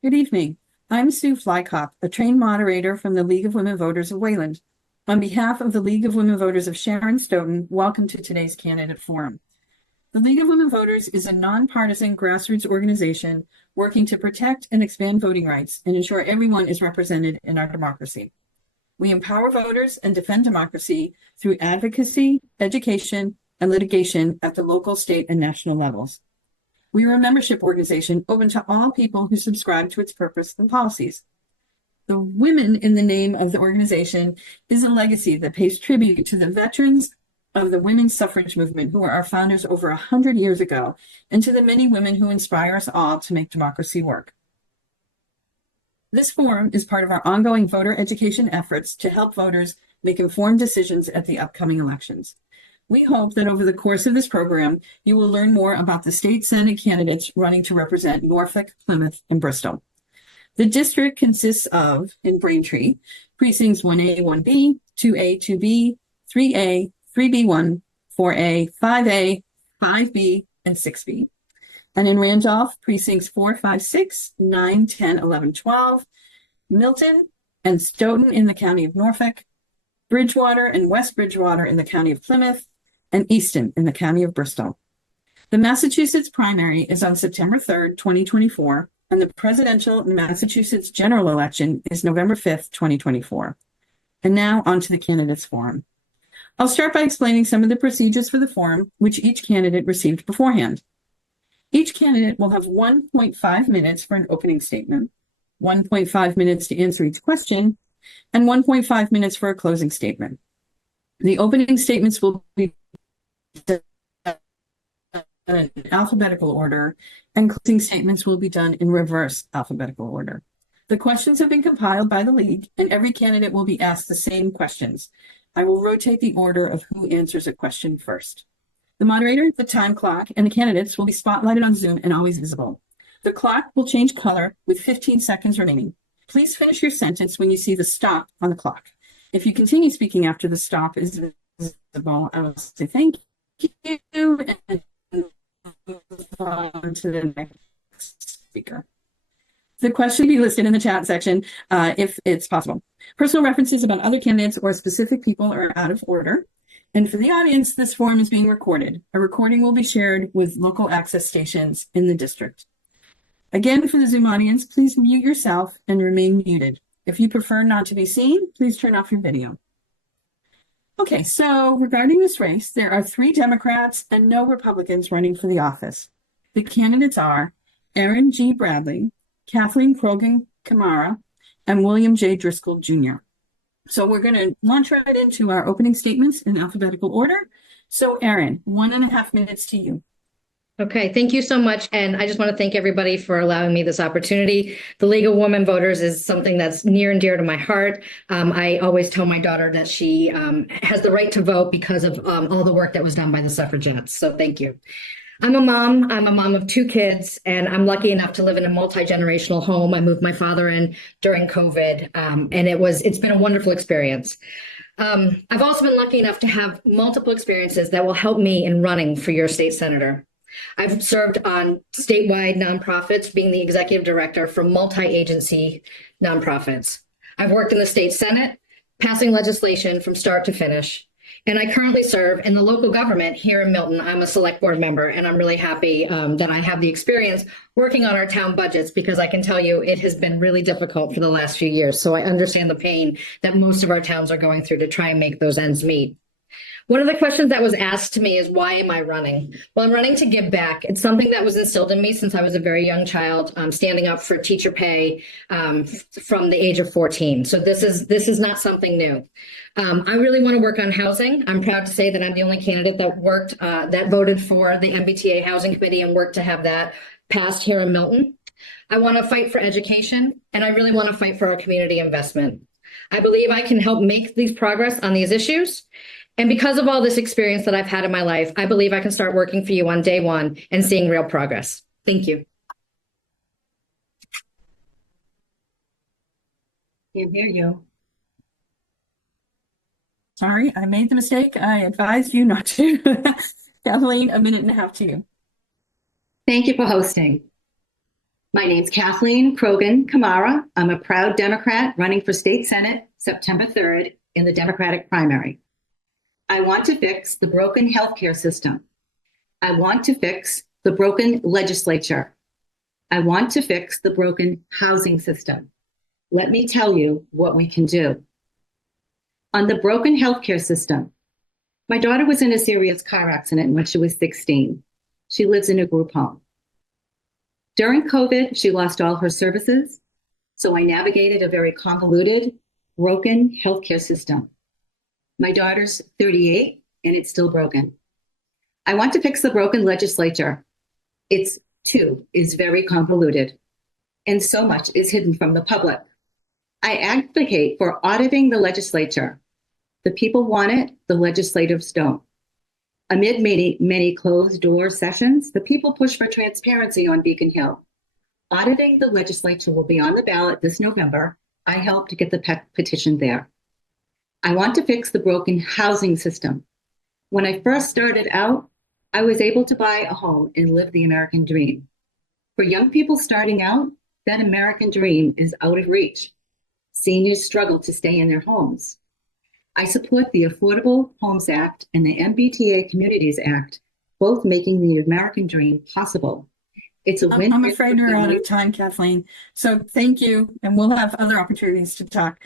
Good evening. I'm Sue Flykop, a trained moderator from the League of Women Voters of Wayland. On behalf of the League of Women Voters of Sharon Stoughton, welcome to today's candidate forum. The League of Women Voters is a nonpartisan grassroots organization working to protect and expand voting rights and ensure everyone is represented in our democracy. We empower voters and defend democracy through advocacy, education, and litigation at the local, state, and national levels. We are a membership organization open to all people who subscribe to its purpose and policies. The Women in the name of the organization is a legacy that pays tribute to the veterans of the women's suffrage movement who were our founders over 100 years ago, and to the many women who inspire us all to make democracy work. This forum is part of our ongoing voter education efforts to help voters make informed decisions at the upcoming elections. We hope that over the course of this program, you will learn more about the state Senate candidates running to represent Norfolk, Plymouth, and Bristol. The district consists of, in Braintree, precincts 1A, 1B, 2A, 2B, 3A, 3B1, 4A, 5A, 5B, and 6B. And in Randolph, precincts 4, 5, 6, 9, 10, 11, 12, Milton and Stoughton in the county of Norfolk, Bridgewater and West Bridgewater in the county of Plymouth, and Easton in the county of Bristol. The Massachusetts primary is on September 3rd, 2024, and the presidential Massachusetts general election is November 5th, 2024. And now on to the candidates forum. I'll start by explaining some of the procedures for the forum, which each candidate received beforehand. Each candidate will have 1.5 minutes for an opening statement, 1.5 minutes to answer each question, and 1.5 minutes for a closing statement. The opening statements will be done in alphabetical order, and closing statements will be done in reverse alphabetical order. The questions have been compiled by the League, and every candidate will be asked the same questions. I will rotate the order of who answers a question first. The moderator, the time clock, and the candidates will be spotlighted on Zoom and always visible. The clock will change color with 15 seconds remaining. Please finish your sentence when you see the stop on the clock. If you continue speaking after the stop is visible, I will say thank you and move on to the next speaker. The question will be listed in the chat section if it's possible. Personal references about other candidates or specific people are out of order. And for the audience, this forum is being recorded. A recording will be shared with local access stations in the district. Again, for the Zoom audience, please mute yourself and remain muted. If you prefer not to be seen, please turn off your video. Okay, so regarding this race, there are 3 Democrats and no Republicans running for the office. The candidates are Aaron G. Bradley, Kathleen Krogan Kamara, and William J. Driscoll Jr. So we're going to launch right into our opening statements in alphabetical order. So Aaron, 1.5 minutes to you. Okay, thank you so much. And I just want to thank everybody for allowing me this opportunity. The League of Women Voters is something that's near and dear to my heart. I always tell my daughter that she has the right to vote because of all the work that was done by the suffragettes. So thank you. I'm a mom of 2 kids, and I'm lucky enough to live in a multi-generational home. I moved my father in during COVID, and it's been a wonderful experience. I've also been lucky enough to have multiple experiences that will help me in running for your state senator. I've served on statewide nonprofits, being the executive director for multi-agency nonprofits. I've worked in the state Senate, passing legislation from start to finish. And I currently serve in the local government here in Milton. I'm a select board member, and I'm really happy that I have the experience working on our town budgets, because I can tell you it has been really difficult for the last few years. So I understand the pain that most of our towns are going through to try and make those ends meet. One of the questions that was asked to me is, why am I running? Well, I'm running to give back. It's something that was instilled in me since I was a very young child, standing up for teacher pay from the age of 14. So this is not something new. I really want to work on housing. I'm proud to say that I'm the only candidate that voted for the MBTA Housing Committee and worked to have that passed here in Milton. I want to fight for education, and I really want to fight for our community investment. I believe I can help make these progress on these issues. And because of all this experience that I've had in my life, I believe I can start working for you on day one and seeing real progress. Thank you. Can't hear you. Sorry, I made the mistake. I advised you not to. Kathleen, 1.5 minutes to you. Thank you for hosting. My name's Kathleen Krogan Kamara. I'm a proud Democrat running for state Senate September 3rd in the Democratic primary. I want to fix the broken healthcare system. I want to fix the broken legislature. I want to fix the broken housing system. Let me tell you what we can do. On the broken healthcare system, my daughter was in a serious car accident when she was 16. She lives in a group home. During COVID, she lost all her services, so I navigated a very convoluted, broken healthcare system. My daughter's 38, and it's still broken. I want to fix the broken legislature. It's too is very convoluted, and so much is hidden from the public. I advocate for auditing the legislature. The people want it, the legislators don't. Amid many closed-door sessions, the people push for transparency on Beacon Hill. Auditing the legislature will be on the ballot this November. I helped to get the petition there. I want to fix the broken housing system. When I first started out, I was able to buy a home and live the American dream. For young people starting out, that American dream is out of reach. Seniors struggle to stay in their homes. I support the Affordable Homes Act and the MBTA Communities Act, both making the American dream possible. It's a win. I'm afraid we're out of time, Kathleen. So thank you, and we'll have other opportunities to talk.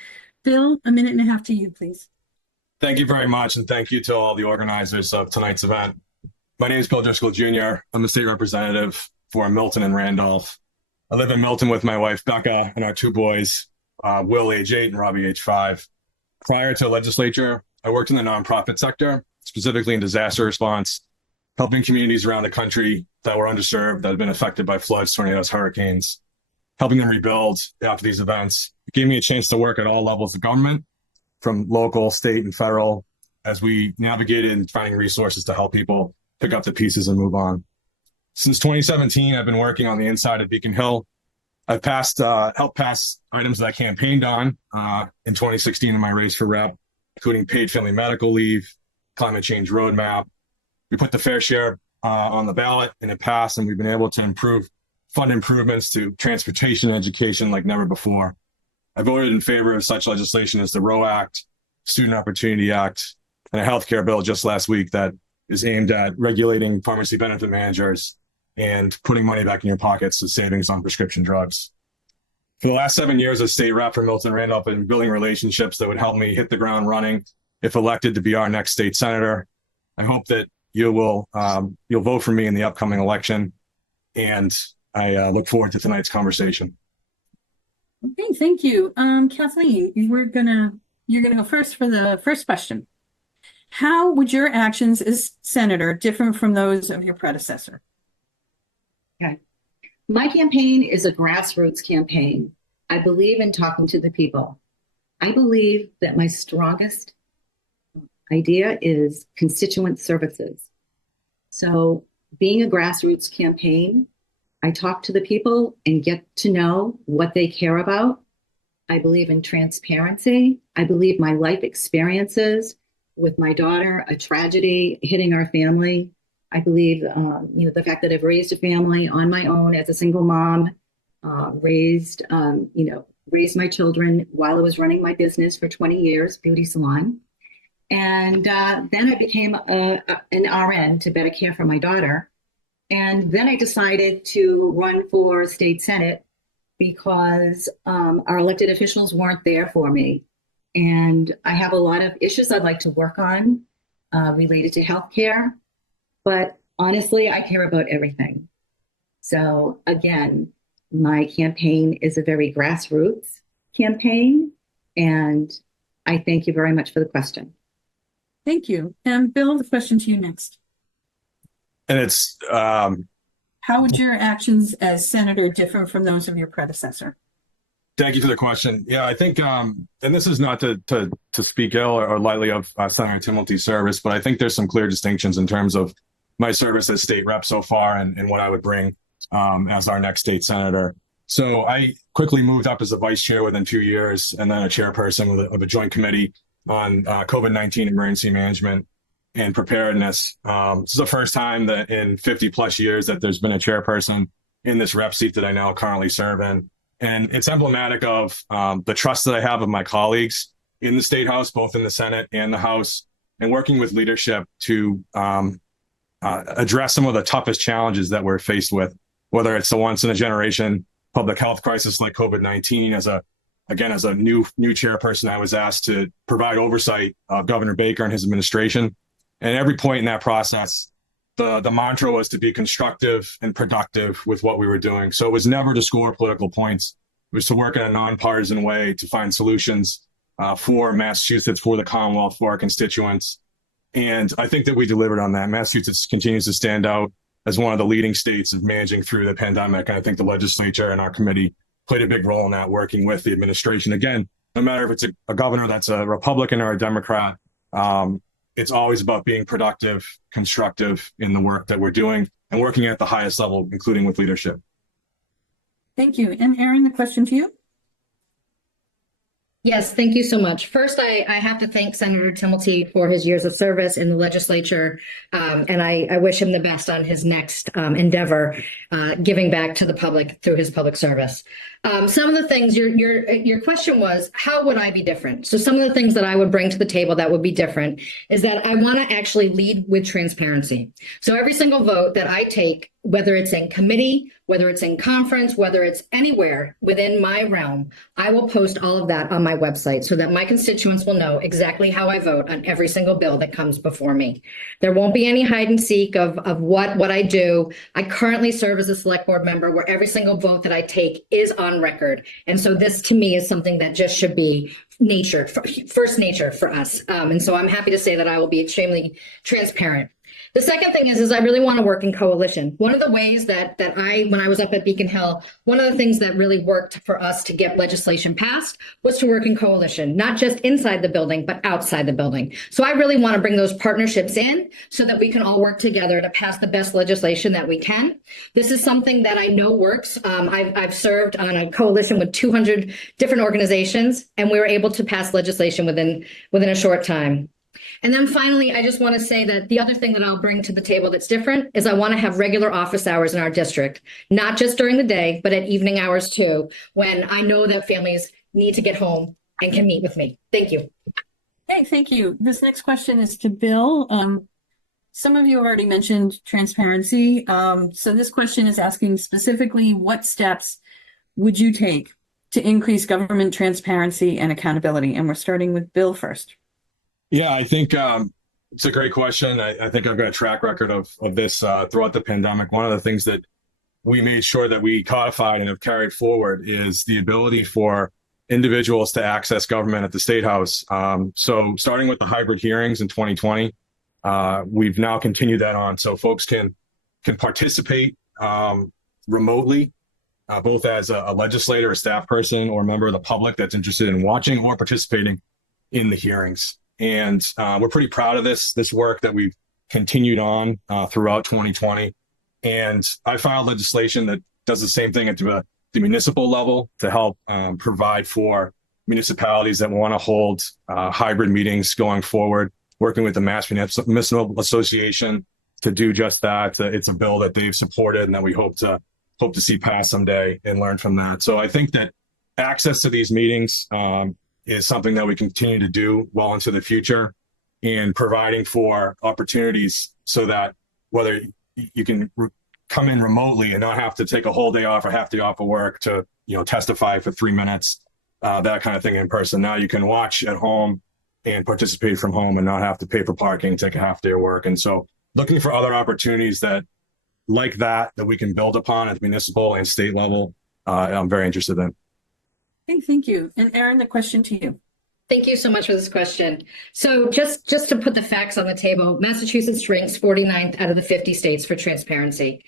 Bill, a minute and a half to you, please. Thank you very much, and thank you to all the organizers of tonight's event. My name is Bill Driscoll Jr. I'm a state representative for Milton and Randolph. I live in Milton with my wife, Becca, and our two boys, Will, age 8, and Robbie, age 5. Prior to the legislature, I worked in the nonprofit sector, specifically in disaster response, helping communities around the country that were underserved, that had been affected by floods, tornadoes, hurricanes, helping them rebuild after these events. It gave me a chance to work at all levels of government, from local, state, and federal, as we navigated finding resources to help people pick up the pieces and move on. Since 2017, I've been working on the inside of Beacon Hill. I've helped pass items that I campaigned on in 2016 in my race for rep, including paid family medical leave, climate change roadmap. We put the fair share on the ballot, and it passed, and we've been able to fund improvements to transportation and education like never before. I voted in favor of such legislation as the Roe Act, Student Opportunity Act, and a healthcare bill just last week that is aimed at regulating pharmacy benefit managers and putting money back in your pockets as savings on prescription drugs. For the last 7 years as state rep for Milton Randolph, I've been building relationships that would help me hit the ground running if elected to be our next state senator. I hope that you'll vote for me in the upcoming election, and I look forward to tonight's conversation. Okay, thank you. Kathleen, you're gonna go first for the first question. How would your actions as senator differ from those of your predecessor? Okay. My campaign is a grassroots campaign. I believe in talking to the people. I believe that my strongest idea is constituent services. So being a grassroots campaign, I talk to the people and get to know what they care about. I believe in transparency. I believe my life experiences with my daughter, a tragedy hitting our family. I believe, the fact that I've raised a family on my own as a single mom, raised my children while I was running my business for 20 years, beauty salon. And then I became an RN to better care for my daughter. And then I decided to run for state senate because our elected officials weren't there for me. And I have a lot of issues I'd like to work on related to healthcare. But honestly, I care about everything. So again, my campaign is a very grassroots campaign. And I thank you very much for the question. Thank you. And Bill, the question to you next. And it's how would your actions as senator differ from those of your predecessor? Thank you for the question. Yeah, I think, and this is not to speak ill or lightly of Senator Timilty's service, but I think there's some clear distinctions in terms of my service as state rep so far and what I would bring as our next state senator. So I quickly moved up as a vice chair within 2 years, and then a chairperson of a joint committee on COVID-19 emergency management and preparedness. This is the first time that in 50 plus years that there's been a chairperson in this rep seat that I now currently serve in. And it's emblematic of the trust that I have of my colleagues in the State House, both in the Senate and the House, and working with leadership to address some of the toughest challenges that we're faced with, whether it's the once in a generation public health crisis like COVID-19. As a new chairperson, I was asked to provide oversight of Governor Baker and his administration. And every point in that process, the mantra was to be constructive and productive with what we were doing. So it was never to score political points. It was to work in a nonpartisan way to find solutions for Massachusetts, for the Commonwealth, for our constituents. And I think that we delivered on that. Massachusetts continues to stand out as one of the leading states of managing through the pandemic. And I think the legislature and our committee played a big role in that, working with the administration. Again, no matter if it's a governor that's a Republican or a Democrat, it's always about being productive, constructive in the work that we're doing and working at the highest level, including with leadership. Thank you. And Erin, the question to you. Yes, thank you so much. First, I have to thank Senator Timilty for his years of service in the legislature, and I wish him the best on his next endeavor, giving back to the public through his public service. Some of the things, your question was, how would I be different? So some of the things that I would bring to the table that would be different is that I want to actually lead with transparency. So every single vote that I take, whether it's in committee, whether it's in conference, whether it's anywhere within my realm, I will post all of that on my website so that my constituents will know exactly how I vote on every single bill that comes before me. There won't be any hide and seek of what I do. I currently serve as a select board member where every single vote that I take is on record. And so this to me is something that just should be first nature for us. And so I'm happy to say that I will be extremely transparent. The second thing is I really want to work in coalition. One of the ways that when I was up at Beacon Hill, one of the things that really worked for us to get legislation passed was to work in coalition, not just inside the building, but outside the building. So I really want to bring those partnerships in so that we can all work together to pass the best legislation that we can. This is something that I know works. I've served on a coalition with 200 different organizations, and we were able to pass legislation within a short time. And then finally, I just want to say that the other thing that I'll bring to the table that's different is I want to have regular office hours in our district, not just during the day, but at evening hours too, when I know that families need to get home and can meet with me. Thank you. Hey, thank you. This next question is to Bill. Some of you have already mentioned transparency. So this question is asking specifically, what steps would you take to increase government transparency and accountability? And we're starting with Bill first. Yeah, I think it's a great question. I think I've got a track record of this throughout the pandemic. One of the things that we made sure that we codified and have carried forward is the ability for individuals to access government at the State House. So starting with the hybrid hearings in 2020, we've now continued that on. So folks can participate remotely, both as a legislator, a staff person, or a member of the public that's interested in watching or participating in the hearings. And we're pretty proud of this work that we've continued on throughout 2020. And I filed legislation that does the same thing at the municipal level to help provide for municipalities that want to hold hybrid meetings going forward, working with the Mass Municipal Association to do just that. It's a bill that they've supported and that we hope to see pass someday and learn from that. So I think that access to these meetings is something that we continue to do well into the future, and providing for opportunities so that whether you can come in remotely and not have to take a whole day off or half day off of work to, testify for 3 minutes, that kind of thing in person. Now you can watch at home and participate from home and not have to pay for parking, take a half day of work. And so looking for other opportunities that we can build upon at the municipal and state level, I'm very interested in. Okay, thank you. And Erin, the question to you. Thank you so much for this question. So just to put the facts on the table, Massachusetts ranks 49th out of the 50 states for transparency.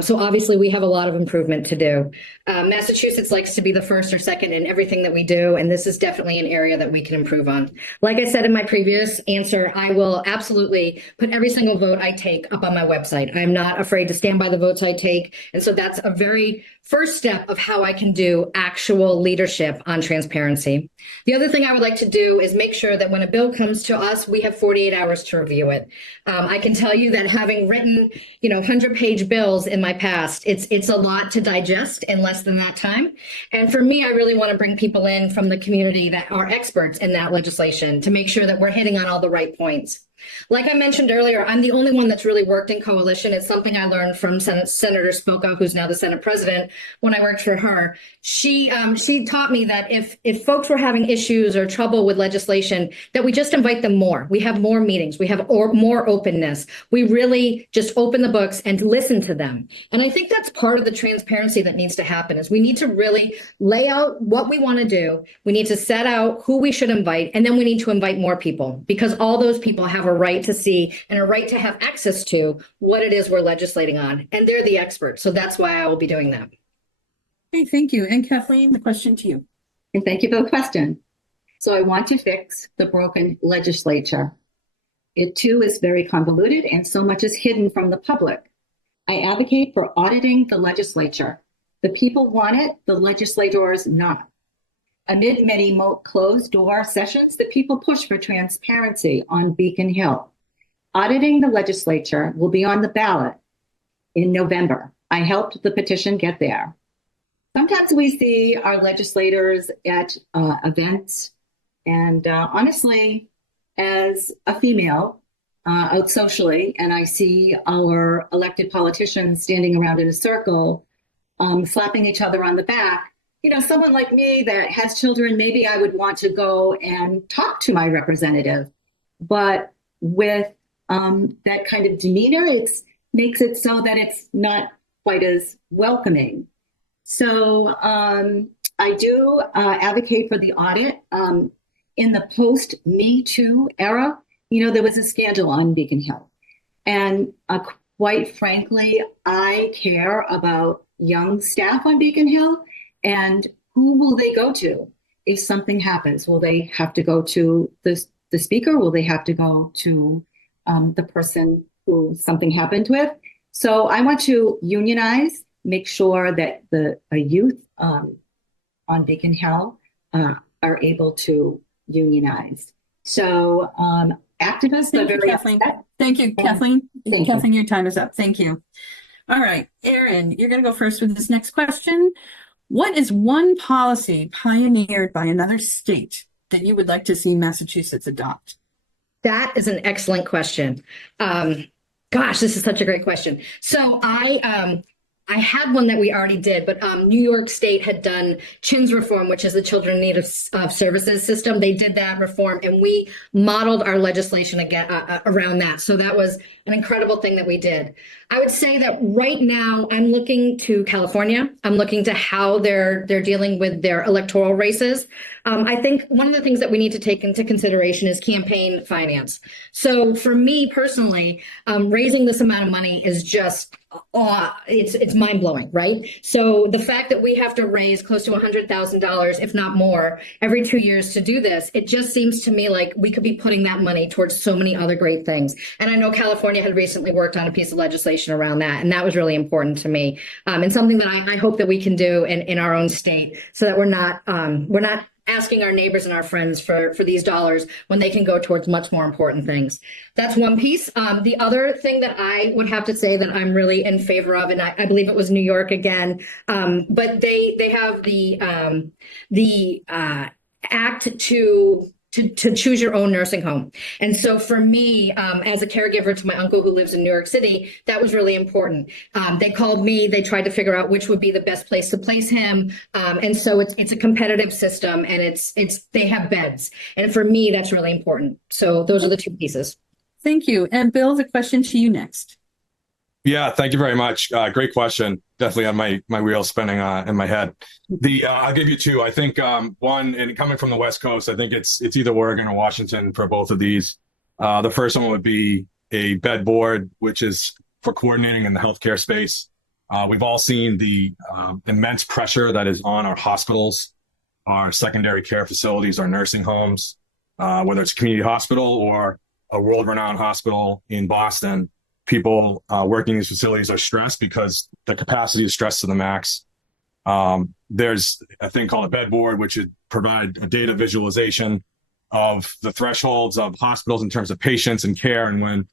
So obviously we have a lot of improvement to do. Massachusetts likes to be the first or second in everything that we do, and this is definitely an area that we can improve on. Like I said in my previous answer, I will absolutely put every single vote I take up on my website. I'm not afraid to stand by the votes I take. And so that's a very first step of how I can do actual leadership on transparency. The other thing I would like like to do is make sure that when a bill comes to us, we have 48 hours to review it. I can tell you that having written, 100-page bills in my past, it's a lot to digest in less than that time. And for me, I really want to bring people in from the community that are experts in that legislation to make sure that we're hitting on all the right points. Like I mentioned earlier, I'm the only one that's really worked in coalition. It's something I learned from Senator Spilka, who's now the Senate president, when I worked for her. She taught me that if folks were having issues or trouble with legislation, that we just invite them more. We have more meetings. We have more openness. We really just open the books and listen to them. And I think that's part of the transparency that needs to happen is we need to really lay out what we want to do. We need to set out who we should invite, and then we need to invite more people because all those people have a right to see and a right to have access to what it is we're legislating on. And they're the experts. So that's why I will be doing that. Okay, thank you. And Kathleen, the question to you. And thank you for the question. So I want to fix the broken legislature. It too is very convoluted and so much is hidden from the public. I advocate for auditing the legislature. The people want it, the legislators not. Amid many closed-door sessions, the people push for transparency on Beacon Hill. Auditing the legislature will be on the ballot in November. I helped the petition get there. Sometimes we see our legislators at events, and honestly, as a female out socially, and I see our elected politicians standing around in a circle, slapping each other on the back, someone like me that has children, maybe I would want to go and talk to my representative. But with that kind of demeanor, it makes it so that it's not quite as welcoming. So I do advocate for the audit. In the post-Me Too era, there was a scandal on Beacon Hill. And quite frankly, I care about young staff on Beacon Hill. And who will they go to if something happens? Will they have to go to the speaker? Will they have to go to the person who something happened with? So I want to unionize, make sure that the youth on Beacon Hill are able to unionize. So activists are very Kathleen. upset. Thank you, Kathleen. Thank you. Kathleen, your time is up. Thank you. All right, Erin, you're going to go first with this next question. What is one policy pioneered by another state that you would like to see Massachusetts adopt? That is an excellent question. Gosh, this is such a great question. So I had one that we already did, but New York State had done CHINS reform, which is the Children in Need of Services system. They did that reform, and we modeled our legislation again around that. So that was an incredible thing that we did. I would say that right now I'm looking to California. I'm looking to how they're dealing with their electoral races. I think one of the things that we need to take into consideration is campaign finance. So for me personally, raising this amount of money is just it's mind blowing, right? So the fact that we have to raise close to $100,000, if not more, every 2 years to do this, it just seems to me like we could be putting that money towards so many other great things. And I know California had recently worked on a piece of legislation around that, and that was really important to me, and something that I hope that we can do in our own state, so that we're not asking our neighbors and our friends for these dollars when they can go towards much more important things. That's one piece. The other thing that I would have to say that I'm really in favor of, and I believe it was New York again, but they have the act to choose your own nursing home. And so for me, as a caregiver to my uncle who lives in New York City, that was really important. They called me, they tried to figure out which would be the best place to place him. And so it's a competitive system, and they have beds. And for me, that's really important. So those are the two pieces. Thank you. And Bill, the question to you next. Yeah, thank you very much. Great question. Definitely have my wheels spinning in my head. I'll give you two. I think one, and coming from the West Coast, I think it's either Oregon or Washington for both of these. The first one would be a bed board, which is for coordinating in the healthcare space. We've all seen the immense pressure that is on our hospitals, our secondary care facilities, our nursing homes, whether it's a community hospital or a world-renowned hospital in Boston. People working in these facilities are stressed because the capacity is stressed to the max. There's a thing called a bed board, which would provide a data visualization of the thresholds of hospitals in terms of patients and care. And when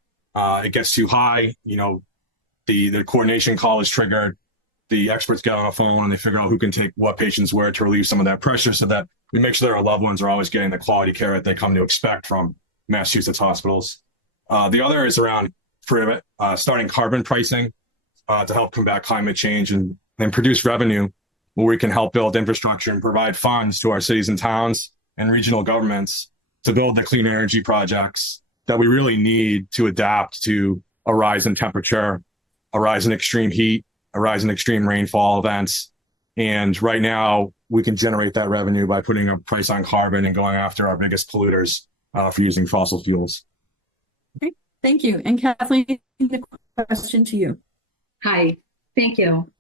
it gets too high, the coordination call is triggered. The experts get on a phone and they figure out who can take what patients where to relieve some of that pressure so that we make sure that our loved ones are always getting the quality care that they come to expect from Massachusetts hospitals. The other is around starting carbon pricing to help combat climate change and produce revenue where we can help build infrastructure and provide funds to our cities and towns and regional governments to build the clean energy projects that we really need to adapt to a rise in temperature, a rise in extreme heat, a rise in extreme rainfall events. And right now, we can generate that revenue by putting a price on carbon and going after our biggest polluters for using fossil fuels. Okay, thank you. And Kathleen, the question to you. Hi, thank you.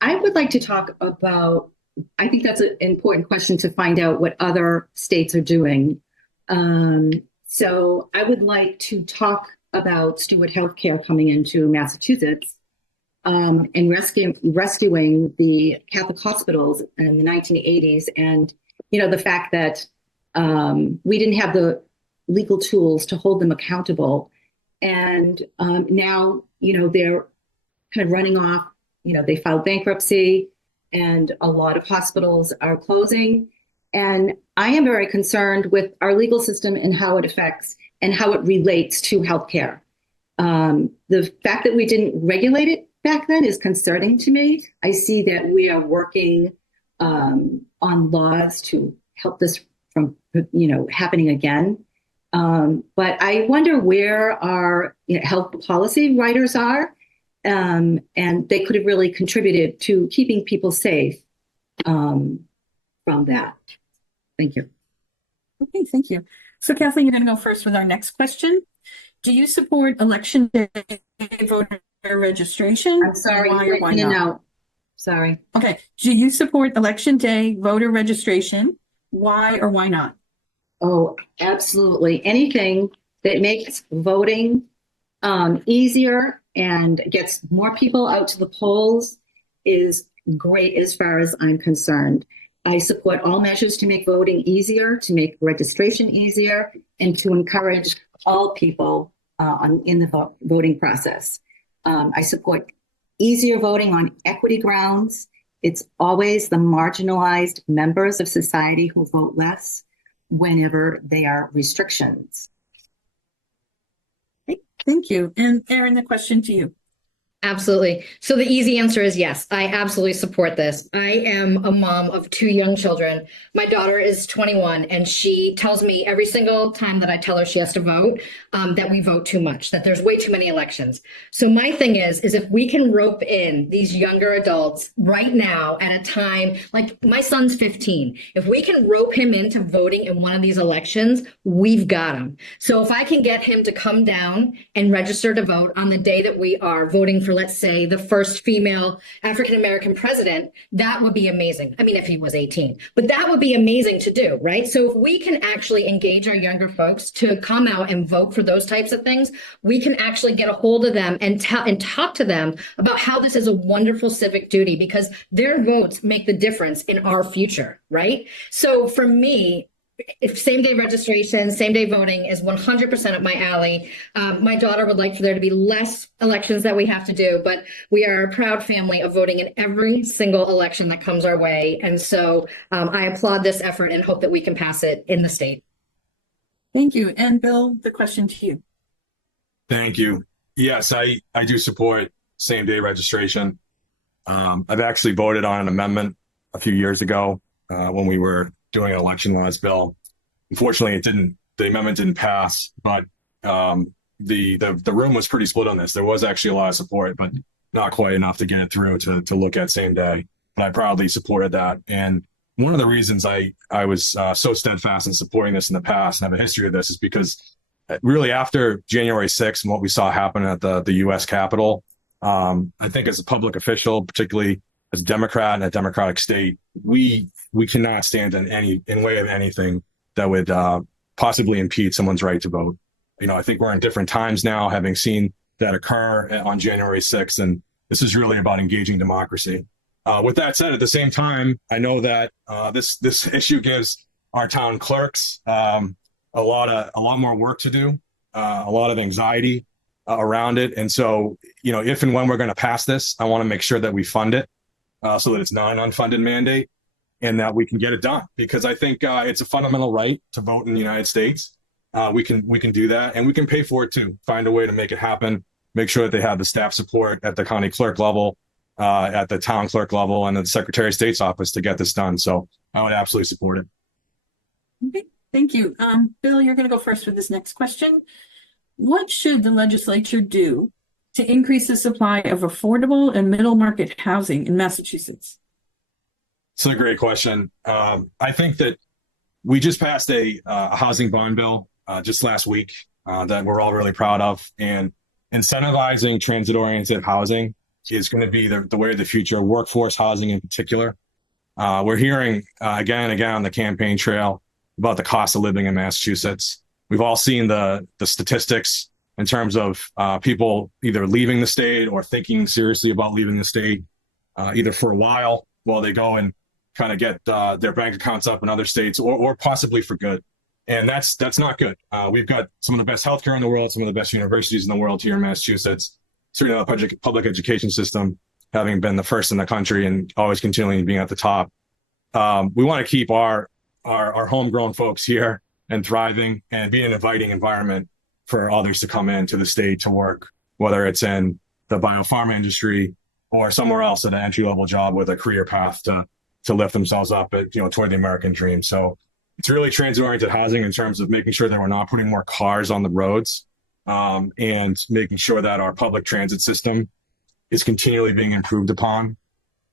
I would like to talk about, I think that's an important question to find out what other states are doing. So I would like to talk about Steward Healthcare coming into Massachusetts and rescuing the Catholic hospitals in the 1980s. And, the fact that we didn't have the legal tools to hold them accountable. And now, they're kind of running off, they filed bankruptcy and a lot of hospitals are closing. And I am very concerned with our legal system and how it affects and how it relates to healthcare. The fact that we didn't regulate it back then is concerning to me. I see that we are working on laws to help this from, happening again. But I wonder where our health policy writers are, and they could have really contributed to keeping people safe from that. Thank you. Okay, thank you. So Kathleen, you're going to go first with our next question. Do you support election day voter registration? I'm sorry, Why or why in and not? out. Sorry. Okay, do you support election day voter registration? Why or why not? Oh, absolutely. Anything that makes voting easier and gets more people out to the polls is great as far as I'm concerned. I support all measures to make voting easier, to make registration easier, and to encourage all people in the voting process. I support easier voting on equity grounds. It's always the marginalized members of society who vote less whenever there are restrictions. Okay, thank you. And Erin, the question to you. Absolutely. So the easy answer is yes, I absolutely support this. I am a mom of 2 young children. My daughter is 21 and she tells me every single time that I tell her she has to vote, that we vote too much, that there's way too many elections. So my thing is if we can rope in these younger adults right now at a time, like my son's 15, if we can rope him into voting in one of these elections, we've got him. So if I can get him to come down and register to vote on the day that we are voting for, let's say, the first female African-American president, that would be amazing. I mean, if he was 18, but that would be amazing to do, right? So if we can actually engage our younger folks to come out and vote for those types of things, we can actually get a hold of them and talk to them about how this is a wonderful civic duty, because their votes make the difference in our future, right? So for me, if same-day registration, same-day voting is 100% up my alley. My daughter would like for there to be less elections that we have to do, but we are a proud family of voting in every single election that comes our way. And so I applaud this effort and hope that we can pass it in the state. Thank you. And Bill, the question to you. Thank you. Yes, I do support same-day registration. I've actually voted on an amendment a few years ago when we were doing an election laws bill. Unfortunately, the amendment didn't pass, but the room was pretty split on this. There was actually a lot of support, but not quite enough to get it through to look at same day. But I proudly supported that. And one of the reasons I was so steadfast in supporting this in the past and have a history of this is because really after January 6th and what we saw happen at the U.S. Capitol, I think as a public official, particularly as a Democrat in a Democratic state, we cannot stand in way of anything that would possibly impede someone's right to vote. I think we're in different times now, having seen that occur on January 6th, and this is really about engaging democracy. With that said, at the same time, I know that this issue gives our town clerks a lot more work to do, a lot of anxiety around it. And so, if and when we're going to pass this, I want to make sure that we fund it so that it's not an unfunded mandate and that we can get it done, because I think it's a fundamental right to vote in the United States. We can do that, and we can pay for it too. Find a way to make it happen. Make sure that they have the staff support at the county clerk level, at the town clerk level, and the Secretary of State's office to get this done. So I would absolutely support it. Okay, thank you. Bill, you're going to go first with this next question. What should the legislature do to increase the supply of affordable and middle market housing in Massachusetts? It's a great question. I think that we just passed a housing bond bill just last week that we're all really proud of, and incentivizing transit-oriented housing is going to be the way of the future, workforce housing in particular. We're hearing again and again on the campaign trail about the cost of living in Massachusetts. We've all seen the statistics in terms of people either leaving the state or thinking seriously about leaving the state, either for a while they go and kind of get their bank accounts up in other states, or possibly for good. And that's not good. We've got some of the best healthcare in the world, some of the best universities in the world here in Massachusetts. Certainly the public education system, having been the first in the country and always continuing being at the top. We want to keep our homegrown folks here and thriving and be an inviting environment for others to come into the state to work, whether it's in the biopharma industry or somewhere else at an entry-level job with a career path to lift themselves up toward the American dream. So it's really transit-oriented housing in terms of making sure that we're not putting more cars on the roads, and making sure that our public transit system is continually being improved upon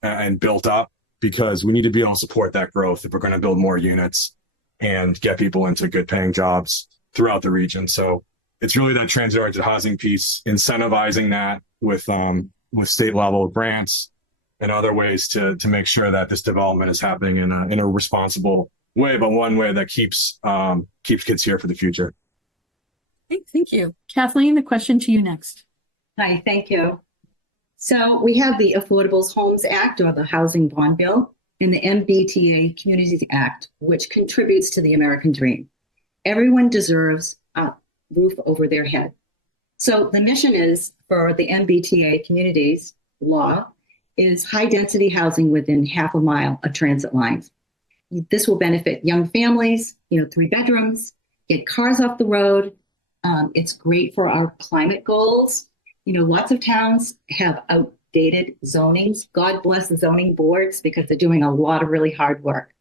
and built up, because we need to be able to support that growth if we're going to build more units and get people into good paying jobs throughout the region. So it's really that transit-oriented housing piece, incentivizing that with state level grants and other ways to make sure that this development is happening in a responsible way, but one way that keeps kids here for the future. Thank you. Kathleen, the question to you next. Hi, thank you. So we have the Affordable Homes Act, or the Housing Bond Bill, and the MBTA Communities Act, which contributes to the American dream. Everyone deserves a roof over their head. So the mission is for the MBTA communities law is high density housing within half a mile of transit lines. This will benefit young families, 3 bedrooms, get cars off the road. It's great for our climate goals. Lots of towns have outdated zonings. God bless the zoning boards, because they're doing a lot of really hard work.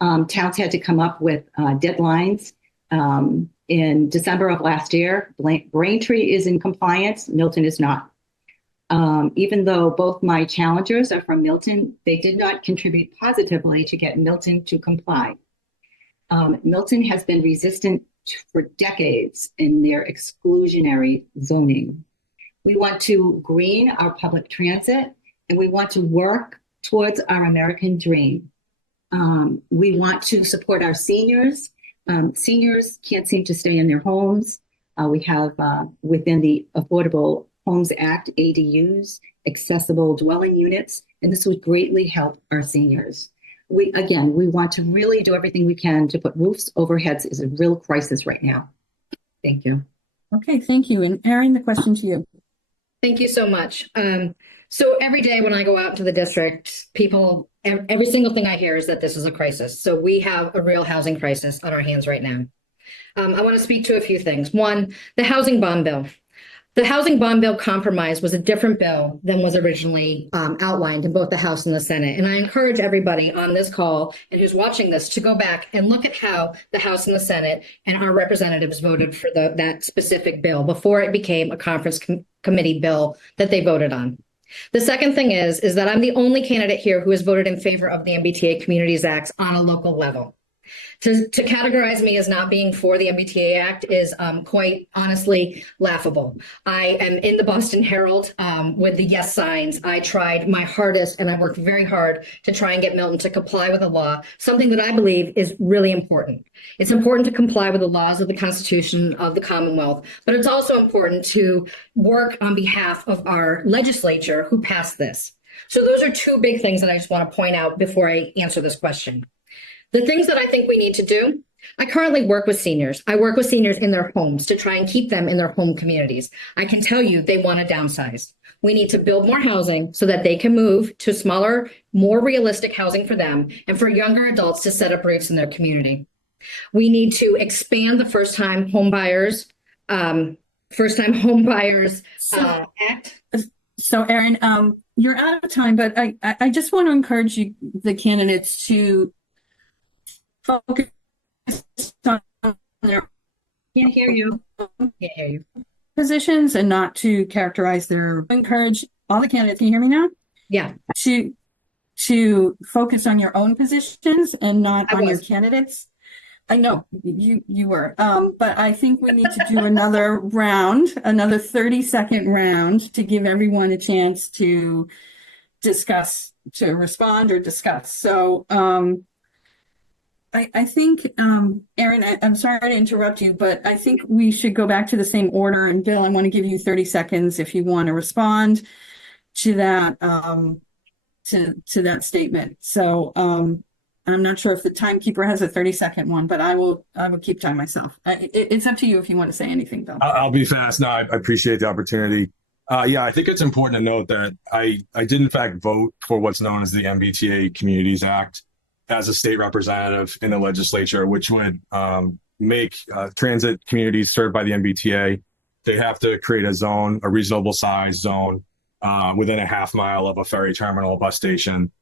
Towns had to come up with deadlines. In December of last year, Braintree is in compliance, Milton is not. Even though both my challengers are from Milton, they did not contribute positively to get Milton to comply. Milton has been resistant for decades in their exclusionary zoning. We want to green our public transit, and we want to work towards our American dream. We want to support our seniors. Seniors can't seem to stay in their homes. We have within the Affordable Homes Act, ADUs, accessible dwelling units, and this would greatly help our seniors. We want to really do everything we can to put roofs over heads. Is a real crisis right now. Thank you. Okay, thank you. And Erin, the question to you. Thank you so much. So every day when I go out to the district, every single thing I hear is that this is a crisis. So we have a real housing crisis on our hands right now. I want to speak to a few things. One, the housing bond bill. The housing bond bill compromise was a different bill than was originally outlined in both the House and the Senate. And I encourage everybody on this call and who's watching this to go back and look at how the House and the Senate and our representatives voted for that specific bill before it became a conference committee bill that they voted on. The second thing is that I'm the only candidate here who has voted in favor of the MBTA Communities Act on a local level. To categorize me as not being for the MBTA Act is quite honestly laughable. I am in the Boston Herald with the yes signs. I tried my hardest and I worked very hard to try and get Milton to comply with the law, something that I believe is really important. It's important to comply with the laws of the Constitution of the Commonwealth, but it's also important to work on behalf of our legislature who passed this. So those are two big things that I just want to point out before I answer this question. The things that I think we need to do, I currently work with seniors. I work with seniors in their homes to try and keep them in their home communities. I can tell you they want to downsize. We need to build more housing so that they can move to smaller, more realistic housing for them and for younger adults to set up roots in their community. We need to expand the first-time home buyers act. So Erin, you're out of time, but I just want to encourage you, the candidates, to focus on their Can't hear you. positions and not to characterize encourage all the candidates. Can you hear me now? Yeah. To focus on your own positions and not I on your was. candidates. I know you were, but I think we need to do another round, another 30-second round to give everyone a chance to respond or discuss. So, I think, Erin, I'm sorry to interrupt you, but I think we should go back to the same order. And Bill, I want to give you 30 seconds if you want to respond to that, to that statement. So, I'm not sure if the timekeeper has a 30-second one, but I will keep time myself. It's up to you if you want to say anything, Bill. I'll be fast. No, I appreciate the opportunity. Yeah, I think it's important to note that I did in fact vote for what's known as the MBTA Communities Act as a state representative in the legislature, which would make transit communities served by the MBTA. They have to create a zone, a reasonable size zone within a half mile of a ferry terminal, bus station,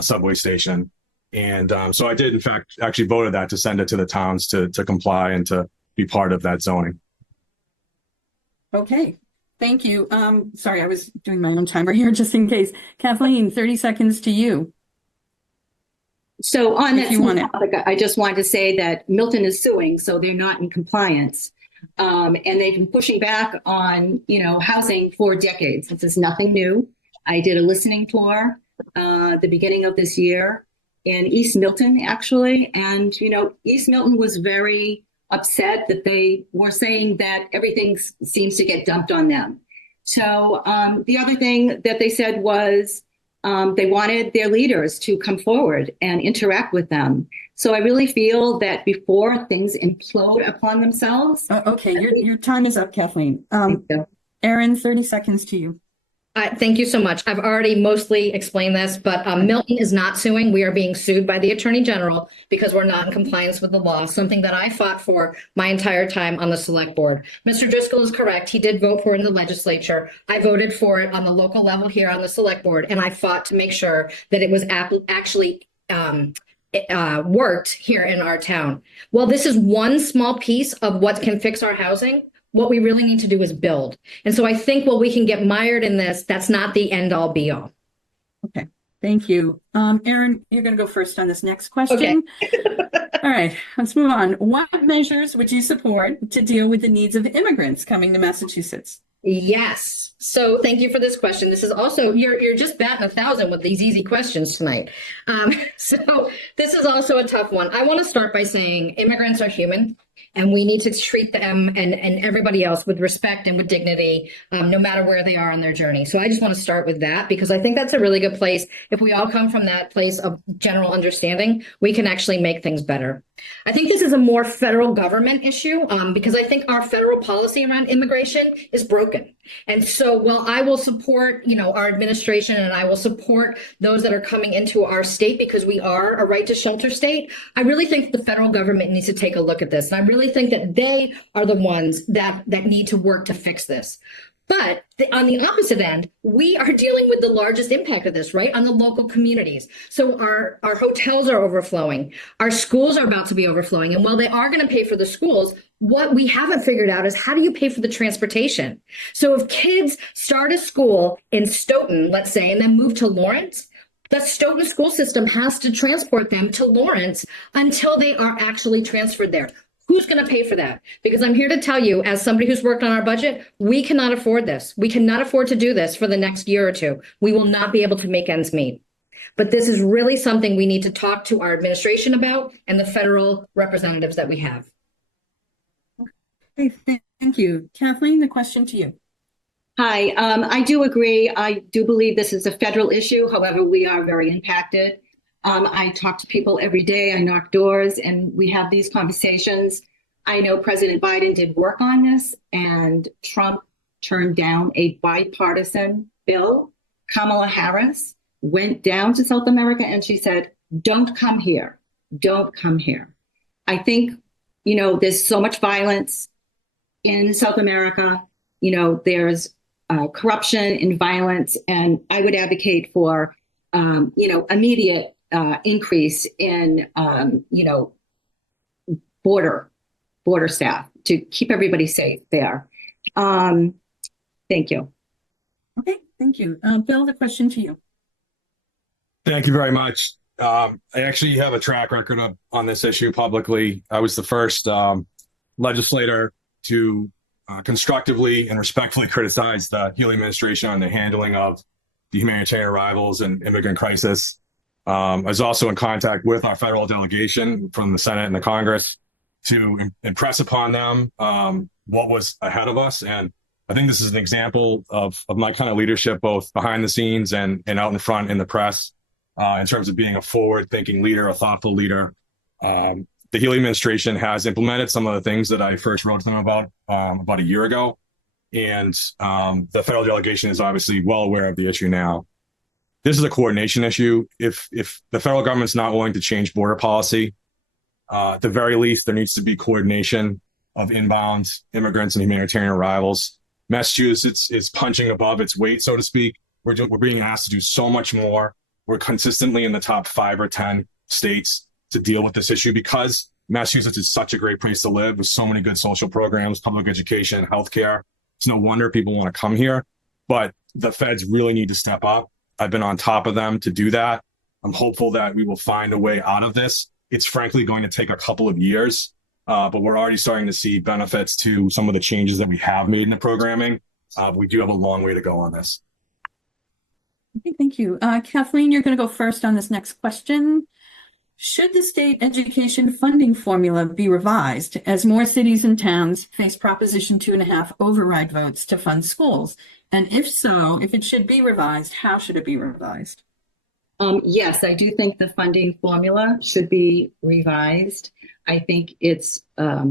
subway station. And so I did, in fact, actually voted that to send it to the towns to comply and to be part of that zoning. Okay, thank you. Sorry, I was doing my own timer here just in case. Kathleen, 30 seconds to you. So on If that you want it. topic, I just wanted to say that Milton is suing, so they're not in compliance. And they've been pushing back on, housing for decades. This is nothing new. I did a listening tour the beginning of this year in East Milton, actually. And, East Milton was very upset that they were saying that everything seems to get dumped on them. So the other thing that they said was they wanted their leaders to come forward and interact with them. So I really feel that before things implode upon themselves. Okay, your time is up, Kathleen. Thank you. Erin, 30 seconds to you. Thank you so much. I've already mostly explained this, but Milton is not suing. We are being sued by the Attorney General because we're not in compliance with the law, something that I fought for my entire time on the select board. Mr. Driscoll is correct. He did vote for it in the legislature. I voted for it on the local level here on the select board, and I fought to make sure that it was actually worked here in our town. Well, this is one small piece of what can fix our housing. What we really need to do is build. And so I think while we can get mired in this, that's not the end all be all. Okay, thank you. Erin, you're going to go first on this next question. Okay. All right, let's move on. What measures would you support to deal with the needs of immigrants coming to Massachusetts? Yes. So thank you for this question. This is also, you're just batting 1,000 with these easy questions tonight. So this is also a tough one. I want to start by saying immigrants are human. And we need to treat them and everybody else with respect and with dignity, no matter where they are on their journey. So I just want to start with that because I think that's a really good place. If we all come from that place of general understanding, we can actually make things better. I think this is a more federal government issue because I think our federal policy around immigration is broken. And so while I will support, our administration and I will support those that are coming into our state because we are a right to shelter state, I really think the federal government needs to take a look at this. And I really think that they are the ones that need to work to fix this. But on the opposite end, we are dealing with the largest impact of this, right? On the local communities. So our hotels are overflowing. Our schools are about to be overflowing. And while they are going to pay for the schools, what we haven't figured out is how do you pay for the transportation? So if kids start a school in Stoughton, let's say, and then move to Lawrence, the Stoughton school system has to transport them to Lawrence until they are actually transferred there. Who's going to pay for that? Because I'm here to tell you, as somebody who's worked on our budget, we cannot afford this. We cannot afford to do this for the next year or two. We will not be able to make ends meet. But this is really something we need to talk to our administration about and the federal representatives that we have. Okay, thank you. Kathleen, the question to you. Hi, I do agree. I do believe this is a federal issue. However, we are very impacted. I talk to people every day. I knock doors and we have these conversations. I know President Biden did work on this and Trump turned down a bipartisan bill. Kamala Harris went down to South America and she said, don't come here. Don't come here. I think, there's so much violence in South America. There's corruption and violence, and I would advocate for, immediate increase in, border staff to keep everybody safe there. Thank you. Okay, thank you. Bill, the question to you. Thank you very much. I actually have a track record on this issue publicly. I was the first legislator to constructively and respectfully criticize the Healy administration on the handling of the humanitarian arrivals and immigrant crisis. I was also in contact with our federal delegation from the Senate and the Congress to impress upon them what was ahead of us. And I think this is an example of my kind of leadership, both behind the scenes and out in front in the press, in terms of being a forward-thinking leader, a thoughtful leader. The Healy administration has implemented some of the things that I first wrote to them about a year ago. And the federal delegation is obviously well aware of the issue now. This is a coordination issue. If the federal government's not willing to change border policy, at the very least, there needs to be coordination of inbound immigrants and humanitarian arrivals. Massachusetts is punching above its weight, so to speak. We're being asked to do so much more. We're consistently in the top 5 or 10 states to deal with this issue because Massachusetts is such a great place to live with so many good social programs, public education, healthcare. It's no wonder people want to come here, but the feds really need to step up. I've been on top of them to do that. I'm hopeful that we will find a way out of this. It's frankly going to take a couple of years, but we're already starting to see benefits to some of the changes that we have made in the programming. We do have a long way to go on this. Okay, thank you. Kathleen, you're going to go first on this next question. Should the state education funding formula be revised as more cities and towns face Proposition 2.5 override votes to fund schools? And if so, if it should be revised, how should it be revised? Yes, I do think the funding formula should be revised. I think it's a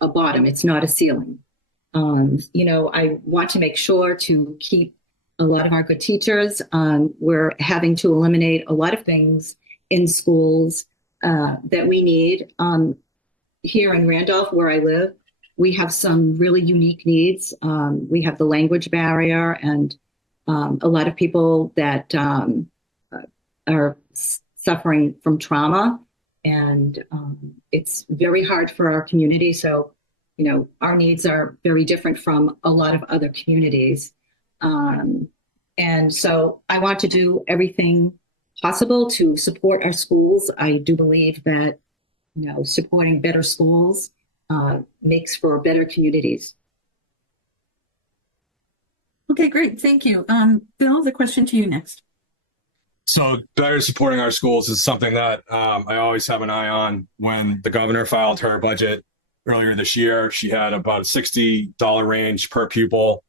bottom. It's not a ceiling. I want to make sure to keep a lot of our good teachers. We're having to eliminate a lot of things in schools that we need. Here in Randolph, where I live, we have some really unique needs. We have the language barrier and a lot of people that are suffering from trauma. And it's very hard for our community. So, our needs are very different from a lot of other communities. And so I want to do everything possible to support our schools. I do believe that, supporting better schools makes for better communities. Okay, great. Thank you. Bill, the question to you next. So better supporting our schools is something that I always have an eye on. When the governor filed her budget earlier this year, she had about a $60 range per pupil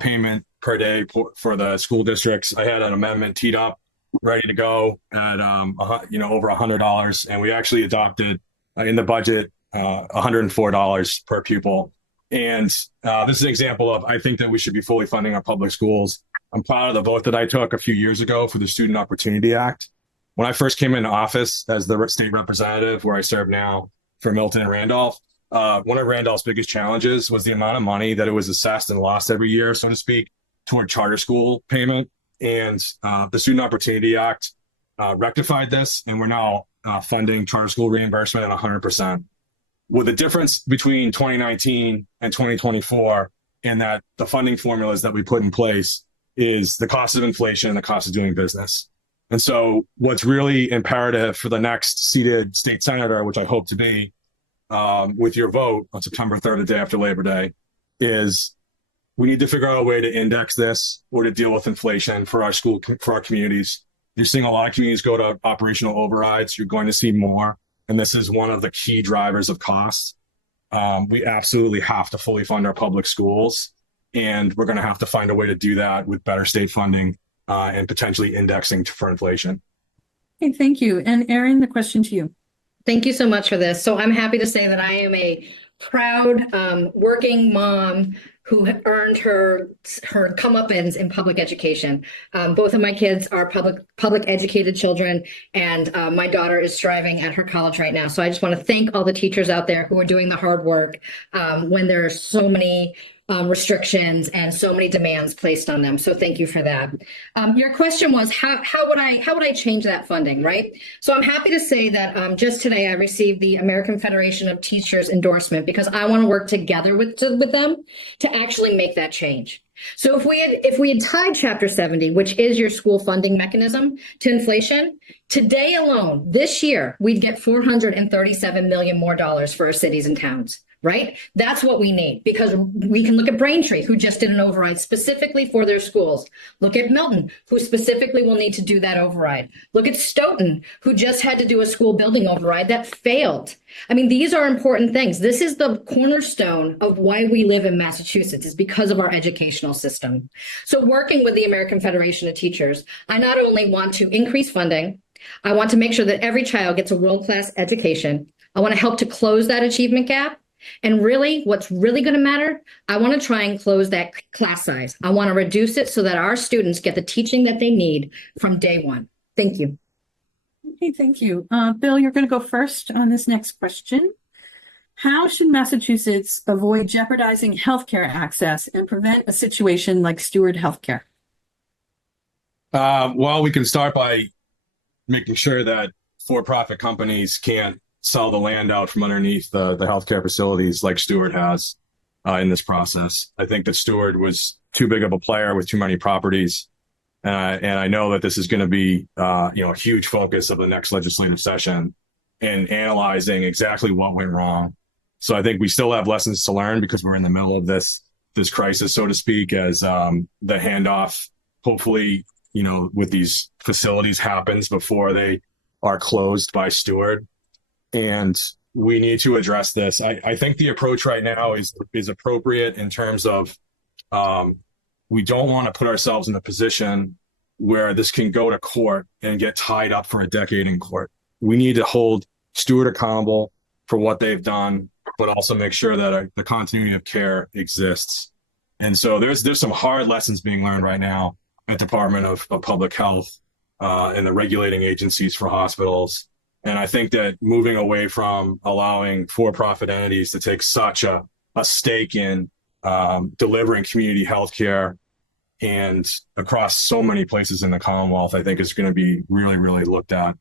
payment per day for the school districts. I had an amendment teed up, ready to go at over $100, and we actually adopted in the budget $104 per pupil. And this is an example of, I think that we should be fully funding our public schools. I'm proud of the vote that I took a few years ago for the Student Opportunity Act. When I first came into office as the state representative, where I serve now for Milton and Randolph, one of Randolph's biggest challenges was the amount of money that it was assessed and lost every year, so to speak, toward charter school payment. And the Student Opportunity Act rectified this, and we're now funding charter school reimbursement at 100%. With the difference between 2019 and 2024, in that the funding formulas that we put in place is the cost of inflation and the cost of doing business. And so what's really imperative for the next seated state senator, which I hope to be with your vote on September 3rd, the day after Labor Day, is we need to figure out a way to index this or to deal with inflation for our communities. You're seeing a lot of communities go to operational overrides. You're going to see more. And this is one of the key drivers of costs. We absolutely have to fully fund our public schools. And we're going to have to find a way to do that with better state funding and potentially indexing for inflation. Okay, thank you. And Erin, the question to you. Thank you so much for this. So I'm happy to say that I am a proud working mom who earned her comeuppance in public education. Both of my kids are public educated children, and my daughter is striving at her college right now. So I just want to thank all the teachers out there who are doing the hard work when there are so many restrictions and so many demands placed on them. So thank you for that. Your question was how would I change that funding, right? So I'm happy to say that just today I received the American Federation of Teachers endorsement because I want to work together with them to actually make that change. So if we had tied Chapter 70, which is your school funding mechanism, to inflation, today alone, this year, we'd get $437 million more for our cities and towns. Right? That's what we need, because we can look at Braintree, who just did an override specifically for their schools. Look at Milton, who specifically will need to do that override. Look at Stoughton, who just had to do a school building override that failed. I mean, these are important things. This is the cornerstone of why we live in Massachusetts, is because of our educational system. So working with the American Federation of Teachers, I not only want to increase funding, I want to make sure that every child gets a world-class education. I want to help to close that achievement gap. And really, what's really going to matter, I want to try and close that class size. I want to reduce it so that our students get the teaching that they need from day one. Thank you. Okay, thank you. Bill, you're going to go first on this next question. How should Massachusetts avoid jeopardizing healthcare access and prevent a situation like Steward Healthcare? Well, we can start by making sure that for-profit companies can't sell the land out from underneath the healthcare facilities like Steward has in this process. I think that Steward was too big of a player with too many properties. And I know that this is going to be a huge focus of the next legislative session in analyzing exactly what went wrong. So I think we still have lessons to learn because we're in the middle of this crisis, so to speak, as the handoff, hopefully, with these facilities happens before they are closed by Steward. And we need to address this. I think the approach right now is appropriate in terms of we don't want to put ourselves in a position where this can go to court and get tied up for a decade in court. We need to hold Steward accountable for what they've done, but also make sure that the continuity of care exists. And so there's some hard lessons being learned right now at Department of Public Health and the regulating agencies for hospitals. And I think that moving away from allowing for-profit entities to take such a stake in delivering community healthcare and across so many places in the Commonwealth, I think is going to be really, really looked at.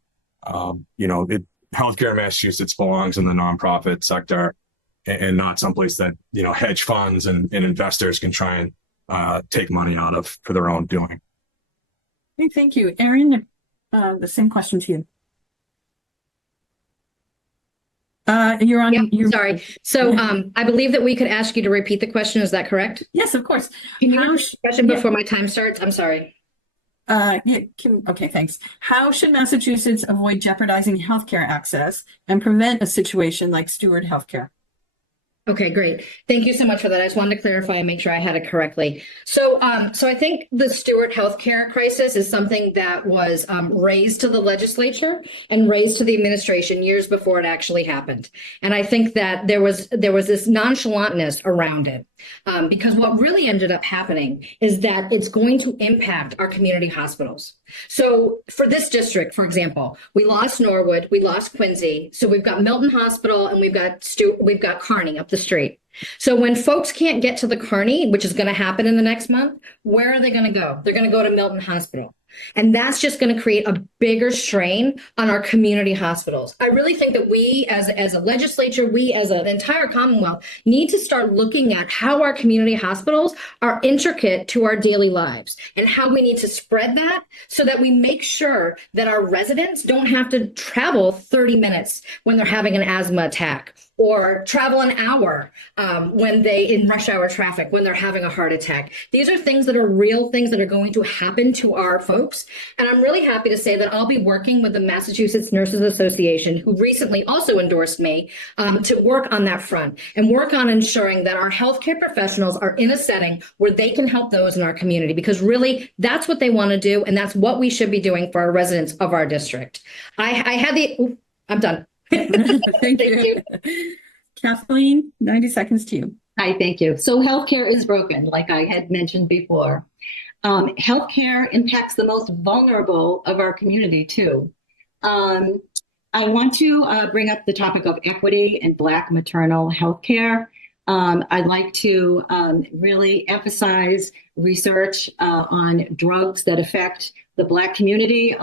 Healthcare in Massachusetts belongs in the nonprofit sector and not someplace that, hedge funds and investors can try and take money out of for their own doing. Okay, thank you. Erin, the same question to you. You're on. Yep, sorry. So I believe that we could ask you to repeat the question. Is that correct? Yes, of course. Can you repeat the question before my time starts? I'm sorry. Okay, thanks. How should Massachusetts avoid jeopardizing healthcare access and prevent a situation like Steward Healthcare? Okay, great. Thank you so much for that. I just wanted to clarify and make sure I had it correctly. So I think the Steward Healthcare crisis is something that was raised to the legislature and raised to the administration years before it actually happened. And I think that there was this nonchalantness around it because what really ended up happening is that it's going to impact our community hospitals. So for this district, for example, we lost Norwood, we lost Quincy. So we've got Milton Hospital and we've got Kearney up the street. So when folks can't get to the Kearney, which is going to happen in the next month, where are they going to go? They're going to go to Milton Hospital. And that's just going to create a bigger strain on our community hospitals. I really think that we as a legislature, we as an entire Commonwealth need to start looking at how our community hospitals are intricate to our daily lives and how we need to spread that so that we make sure that our residents don't have to travel 30 minutes when they're having an asthma attack or travel an hour when they in rush hour traffic when they're having a heart attack. These are things that are real things that are going to happen to our folks. groups. And I'm really happy to say that I'll be working with the Massachusetts Nurses Association, who recently also endorsed me, to work on that front and work on ensuring that our healthcare professionals are in a setting where they can help those in our community, because really that's what they want to do. And that's what we should be doing for our residents of our district. I'm done. Thank you. Kathleen, 90 seconds to you. Hi, thank you. So healthcare is broken, like I had mentioned before. Healthcare impacts the most vulnerable of our community too. I want to bring up the topic of equity and Black maternal healthcare. I'd like to really emphasize research on drugs that affect the Black community,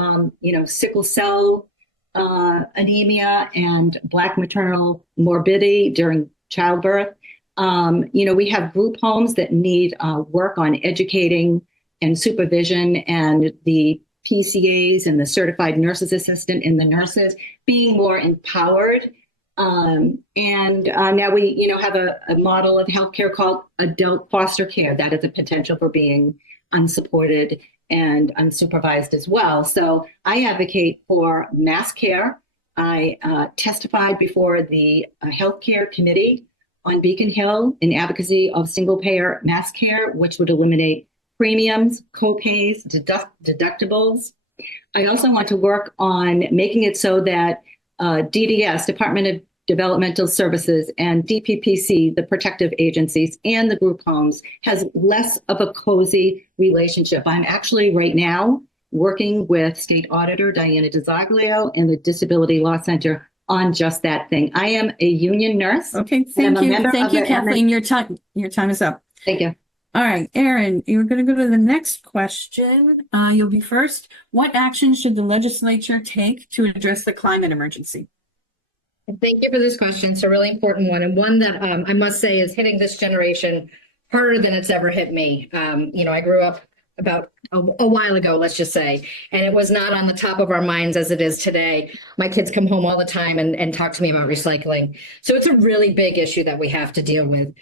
sickle cell anemia and Black maternal morbidity during childbirth. We have group homes that need work on educating and supervision, and the PCAs and the certified nurses assistant and the nurses being more empowered. Now we, have a model of healthcare called adult foster care that is a potential for being unsupported and unsupervised as well. So I advocate for mass care. I testified before the healthcare committee on Beacon Hill in advocacy of single payer mass care, which would eliminate premiums, co-pays, deductibles. I also want to work on making it so that DDS, Department of Developmental Services, and DPPC, the protective agencies, and the group homes has less of a cozy relationship. I'm actually right now working with State Auditor Diana DiZoglio and the Disability Law Center on just that thing. I am a union nurse. Okay, thank you. Thank you, Kathleen. Your time is up. Thank you. All right, Erin, you're going to go to the next question. You'll be first. What action should the legislature take to address the climate emergency? Thank you for this question. It's a really important one, and one that I must say is hitting this generation harder than it's ever hit me. I grew up about a while ago, let's just say, and it was not on the top of our minds as it is today. My kids come home all the time and talk to me about recycling. So it's a really big issue that we have to deal with.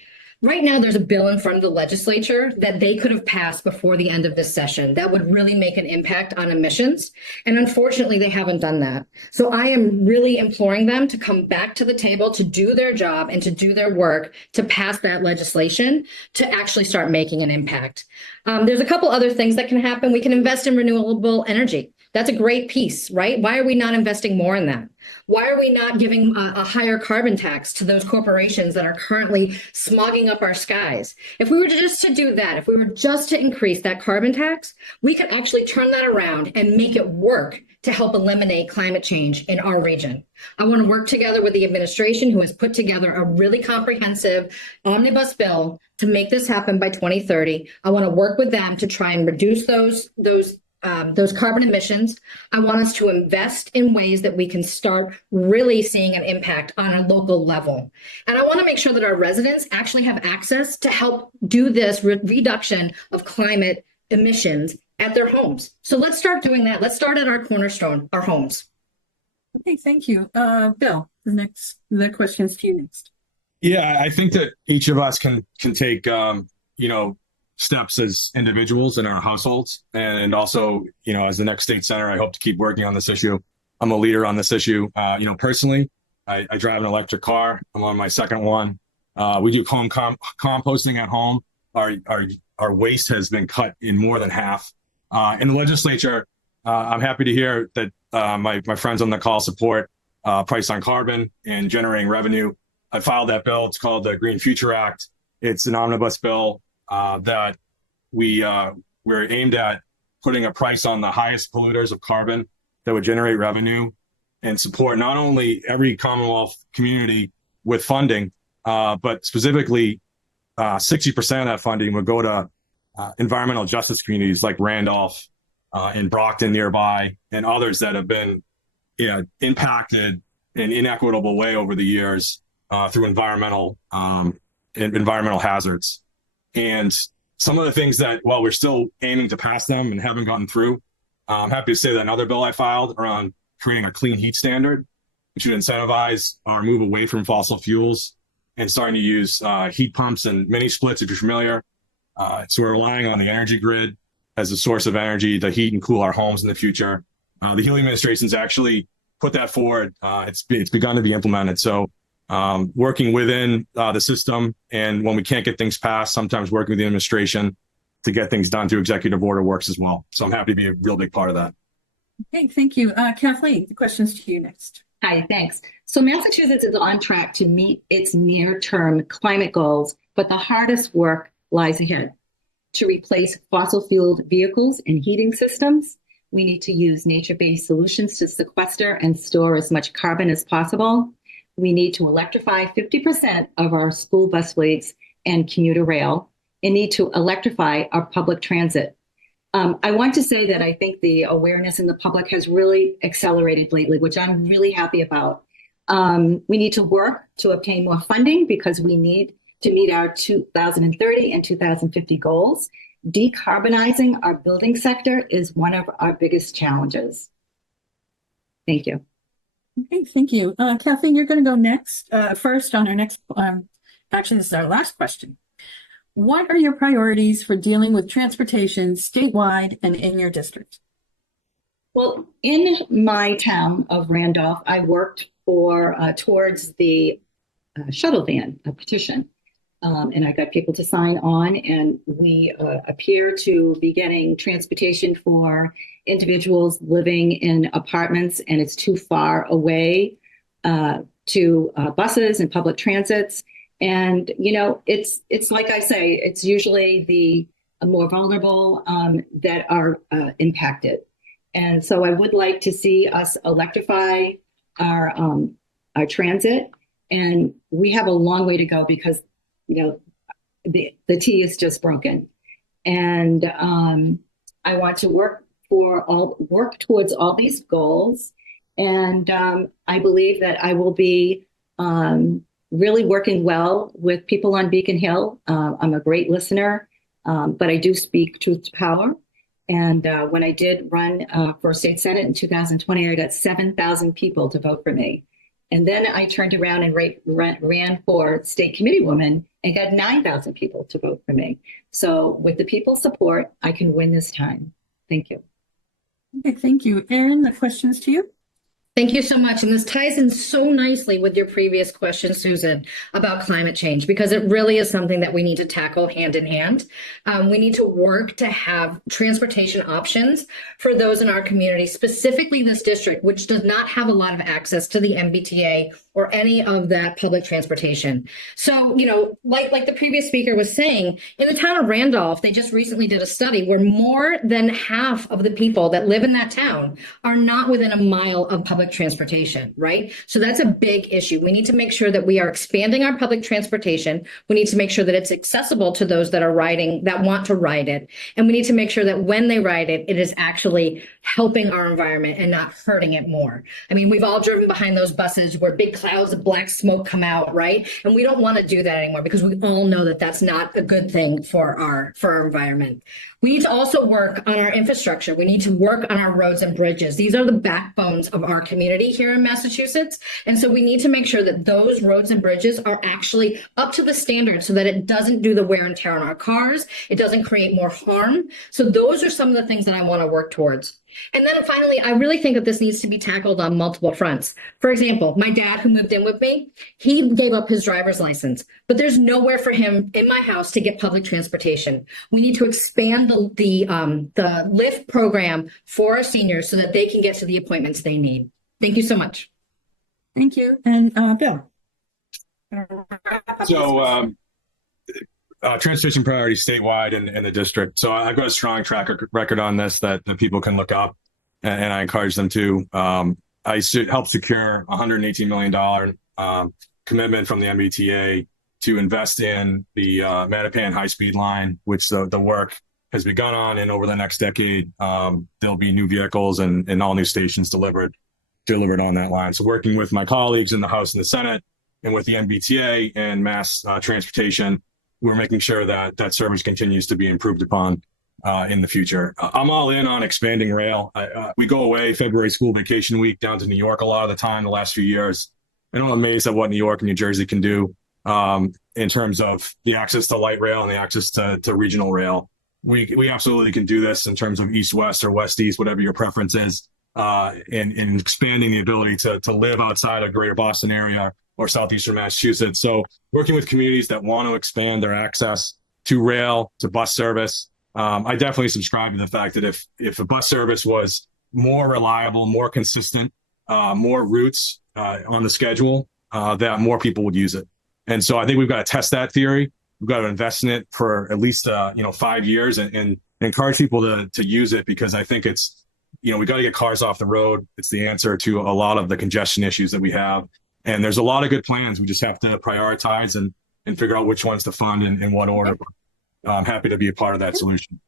Right now, there's a bill in front of the legislature that they could have passed before the end of this session that would really make an impact on emissions. And unfortunately, they haven't done that. So I am really imploring them to come back to the table to do their job and to do their work to pass that legislation to actually start making an impact. There's a couple other things that can happen. We can invest in renewable energy. That's a great piece, right? Why are we not investing more in that? Why are we not giving a higher carbon tax to those corporations that are currently smogging up our skies? If we were just to do that, if we were just to increase that carbon tax, we could actually turn that around and make it work to help eliminate climate change in our region. I want to work together with the administration, who has put together a really comprehensive omnibus bill to make this happen by 2030. I want to work with them to try and reduce those carbon emissions. I want us to invest in ways that we can start really seeing an impact on a local level. And I want to make sure that our residents actually have access to help do this reduction of climate emissions at their homes. So let's start doing that. Let's start at our cornerstone, our homes. Okay, thank you. Bill, the question's to you next. Yeah, I think that each of us can take, steps as individuals in our households. And also, as the next state senator, I hope to keep working on this issue. I'm a leader on this issue. Personally, I drive an electric car. I'm on my second one. We do home composting at home. Our waste has been cut in more than half. In the legislature, I'm happy to hear that my friends on the call support price on carbon and generating revenue. I filed that bill. It's called the Green Future Act. It's an omnibus bill that we're aimed at putting a price on the highest polluters of carbon that would generate revenue and support not only every Commonwealth community with funding, but specifically 60% of that funding would go to environmental justice communities like Randolph and Brockton nearby and others that have been impacted in an inequitable way over the years through environmental hazards. And some of the things that, while we're still aiming to pass them and haven't gotten through, I'm happy to say that another bill I filed around creating a clean heat standard, which would incentivize our move away from fossil fuels and starting to use heat pumps and mini splits, if you're familiar. So we're relying on the energy grid as a source of energy to heat and cool our homes in the future. The Healy administration's actually put that forward. It's begun to be implemented. So working within the system, and when we can't get things passed, sometimes working with the administration to get things done through executive order works as well. So I'm happy to be a real big part of that. Okay, thank you. Kathleen, the question's to you next. Hi, thanks. So Massachusetts is on track to meet its near-term climate goals, but the hardest work lies ahead. To replace fossil-fueled vehicles and heating systems, we need to use nature-based solutions to sequester and store as much carbon as possible. We need to electrify 50% of our school bus fleets and commuter rail, and need to electrify our public transit. I want to say that I think the awareness in the public has really accelerated lately, which I'm really happy about. We need to work to obtain more funding because we need to meet our 2030 and 2050 goals. Decarbonizing our building sector is one of our biggest challenges. Thank you. Okay, thank you. Kathleen, you're going to go next. First on our next, actually, this is our last question. What are your priorities for dealing with transportation statewide and in your district? Well, in my town of Randolph, I worked towards the shuttle van, a petition. And I got people to sign on, and we appear to be getting transportation for individuals living in apartments, and it's too far away to buses and public transits. And, you know, it's like I say, it's usually the more vulnerable that are impacted. And so I would like to see us electrify our transit. And we have a long way to go because, you know, the T is just broken. And I want to work towards all these goals. And I believe that I will be really working well with people on Beacon Hill. I'm a great listener, but I do speak truth to power. And when I did run for state senate in 2020, I got 7,000 people to vote for me. And then I turned around and ran for state committee woman and got 9,000 people to vote for me. So with the people's support, I can win this time. Thank you. Okay, thank you. Erin, the question's to you. Thank you so much. And this ties in so nicely with your previous question, Susan, about climate change, because it really is something that we need to tackle hand in hand. We need to work to have transportation options for those in our community, specifically this district, which does not have a lot of access to the MBTA or any of that public transportation. So, you know, like the previous speaker was saying, in the town of Randolph, they just recently did a study where more than half of the people that live in that town are not within a mile of public transportation, right? So that's a big issue. We need to make sure that we are expanding our public transportation. We need to make sure that it's accessible to those that are riding, that want to ride it. And we need to make sure that when they ride it, it is actually helping our environment and not hurting it more. I mean, we've all driven behind those buses where big clouds of black smoke come out, right? And we don't want to do that anymore because we all know that that's not a good thing for our environment. We need to also work on our infrastructure. We need to work on our roads and bridges. These are the backbones of our community here in Massachusetts. And so we need to make sure that those roads and bridges are actually up to the standard so that it doesn't do the wear and tear on our cars. It doesn't create more harm. So those are some of the things that I want to work towards. And then finally, I really think that this needs to be tackled on multiple fronts. For example, my dad, who moved in with me, he gave up his driver's license, but there's nowhere for him in my house to get public transportation. We need to expand the Lyft program for our seniors so that they can get to the appointments they need. Thank you so much. Thank you. And Bill. So transportation priorities statewide and the district. So I've got a strong track record on this that people can look up, and I encourage them to. I helped secure $118 million commitment from the MBTA to invest in the Mattapan high-speed line, which the work has begun on, and over the next decade, there'll be new vehicles and all new stations delivered on that line. So working with my colleagues in the House and the Senate, and with the MBTA and mass transportation, we're making sure that service continues to be improved upon in the future. I'm all in on expanding rail. We go away February school vacation week down to New York a lot of the time the last few years. And I'm amazed at what New York and New Jersey can do in terms of the access to light rail and the access to regional rail. we absolutely can do this in terms of east-west or west-east, whatever your preference is, and expanding the ability to live outside of greater Boston area or southeastern Massachusetts. So working with communities that want to expand their access to rail, to bus service. I definitely subscribe to the fact that if a bus service was more reliable, more consistent, more routes on the schedule, that more people would use it. And so I think we've got to test that theory. We've got to invest in it for at least 5 years and encourage people to use it, because I think it's, we got to get cars off the road. It's the answer to a lot of the congestion issues that we have. And there's a lot of good plans. We just have to prioritize and figure out which ones to fund and in what order. I'm happy to be a part of that solution.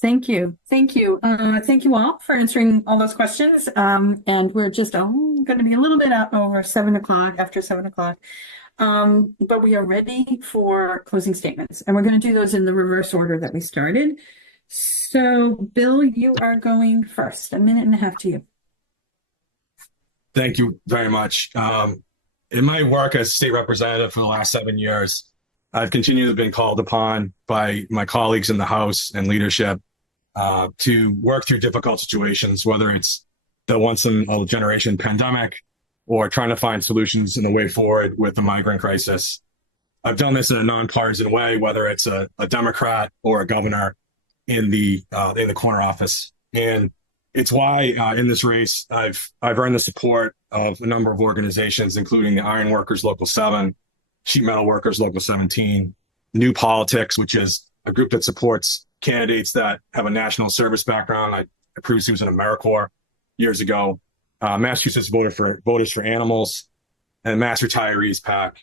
Thank you. Thank you. Thank you all for answering all those questions. And we're just going to be a little bit out over 7 o'clock, after 7 o'clock. But we are ready for closing statements, and we're going to do those in the reverse order that we started. So, Bill, you are going first. A minute and a half to you. Thank you very much. In my work as state representative for the last 7 years, I've continually been called upon by my colleagues in the House and leadership to work through difficult situations, whether it's the once in a generation pandemic or trying to find solutions in the way forward with the migrant crisis. I've done this in a nonpartisan way, whether it's a Democrat or a governor in the corner office. And it's why in this race, I've earned the support of a number of organizations, including the Iron Workers Local 7, Sheet Metal Workers Local 17, New Politics, which is a group that supports candidates that have a national service background. I previously was in AmeriCorps years ago. Massachusetts Voters for Animals, and Mass Retirees PAC.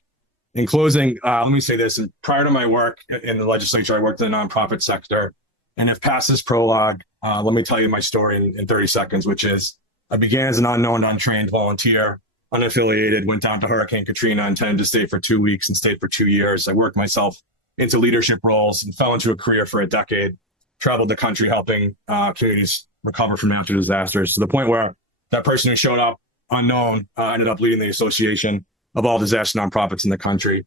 In closing, let me say this. Prior to my work in the legislature, I worked in the nonprofit sector. And if past this prologue, let me tell you my story in 30 seconds, which is I began as an unknown, untrained volunteer, unaffiliated, went down to Hurricane Katrina, intended to stay for 2 weeks and stayed for 2 years. I worked myself into leadership roles and fell into a career for a decade, traveled the country helping communities recover from natural disasters, to the point where that person who showed up unknown ended up leading the association of all disaster nonprofits in the country.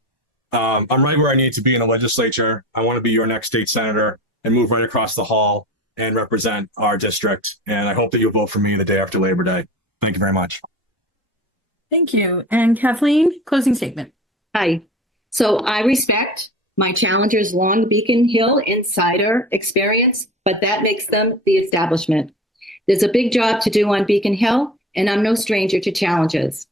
I'm right where I need to be in the legislature. I want to be your next state senator and move right across the hall and represent our district. And I hope that you'll vote for me the day after Labor Day. Thank you very much. Thank you. And Kathleen, closing statement. Hi. So I respect my challengers' long Beacon Hill insider experience, but that makes them the establishment. There's a big job to do on Beacon Hill, and I'm no stranger to challenges.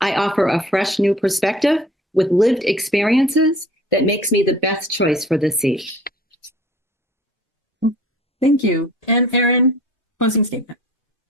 I offer a fresh new perspective with lived experiences that makes me the best choice for this seat. Thank you. And Erin, closing statement.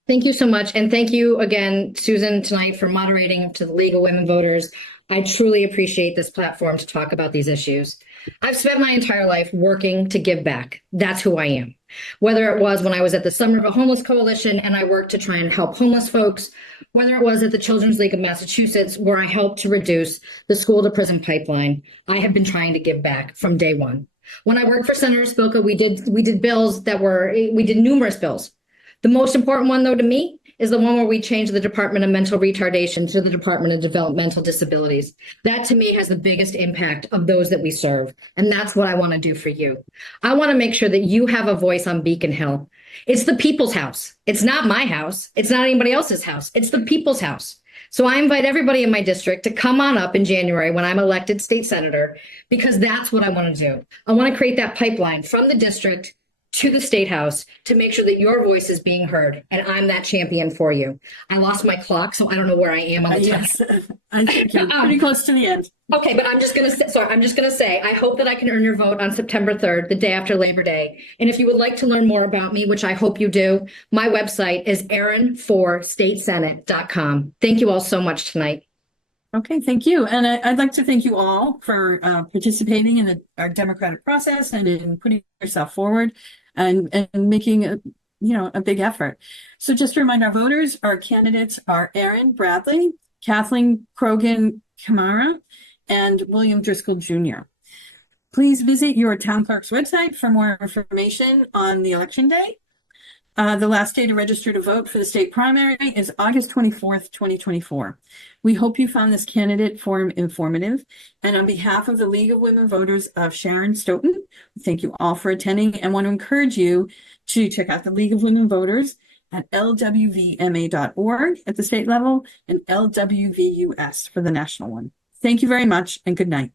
Thank you so much. And thank you again, Susan, tonight for moderating to the League of Women Voters. I truly appreciate this platform to talk about these issues. I've spent my entire life working to give back. That's who I am. Whether it was when I was at the Somerville Homeless Coalition and I worked to try and help homeless folks, whether it was at the Children's League of Massachusetts, where I helped to reduce the school to prison pipeline, I have been trying to give back from day one. When I worked for Senator Spilka, we did bills we did numerous bills. The most important one, though, to me, is the one where we changed the Department of Mental Retardation to the Department of Developmental Disabilities. That, to me, has the biggest impact of those that we serve. And that's what I want to do for you. I want to make sure that you have a voice on Beacon Hill. It's the people's house. It's not my house. It's not anybody else's house. It's the people's house. So I invite everybody in my district to come on up in January when I'm elected state senator, because that's what I want to do. I want to create that pipeline from the district to the State House to make sure that your voice is being heard. And I'm that champion for you. I lost my clock, so I don't know where I am on the time. Yes, I think you're pretty close to the end. Okay, but I'm just going to say, I hope that I can earn your vote on September 3rd, the day after Labor Day. And if you would like to learn more about me, which I hope you do, my website is erinforstatesenate.com. Thank you all so much tonight. Okay, thank you. And I'd like to thank you all for participating in our democratic process and in putting yourself forward and making a big effort. So just to remind our voters, our candidates are Erin Bradley, Kathleen Krogan Kamara, and William Driscoll Jr. Please visit your town clerk's website for more information on the election day. The last day to register to vote for the state primary is August 24th, 2024. We hope you found this candidate forum informative. And on behalf of the League of Women Voters of Sharon Stoughton, thank you all for attending and want to encourage you to check out the League of Women Voters at lwvma.org at the state level and LWVUS for the national one. Thank you very much and good night.